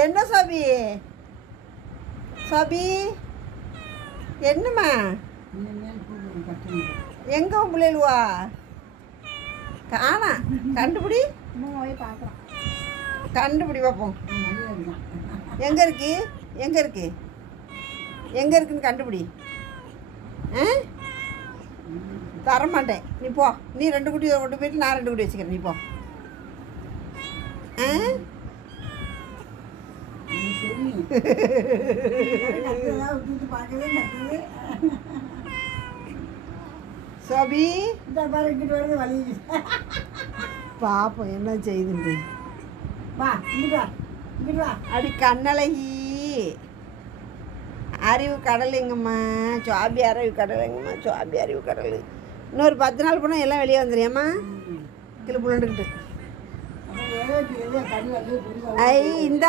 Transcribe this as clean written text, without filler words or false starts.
என்ன சோபி? சோபி என்னம்மா? எங்க உன் பிள்ளைலுவா காணா? கண்டுபிடி, கண்டுபிடி பார்ப்போம். எங்க இருக்கு, எங்க இருக்கு, எங்க இருக்குன்னு கண்டுபிடி. தரமாட்டேன், நீ போ. நீ 2 குட்டி கொண்டு போயிட்டு நான் 2 குட்டி வச்சுக்கிறேன், நீ போ. சோபி பாப்போம் என்ன செய்யுதுண்டு. அடி கண்ணழகி, அறிவு கடல் எங்கம்மா? சோபி அறிவு கடல் எங்கம்மா? சோபி அறிவு கடல். இன்னொரு 10 நாள் போனால் எல்லாம் வெளியே வந்துடுறியாம்மா? கிளி புலண்டுக்கிட்டு. ஐ இந்த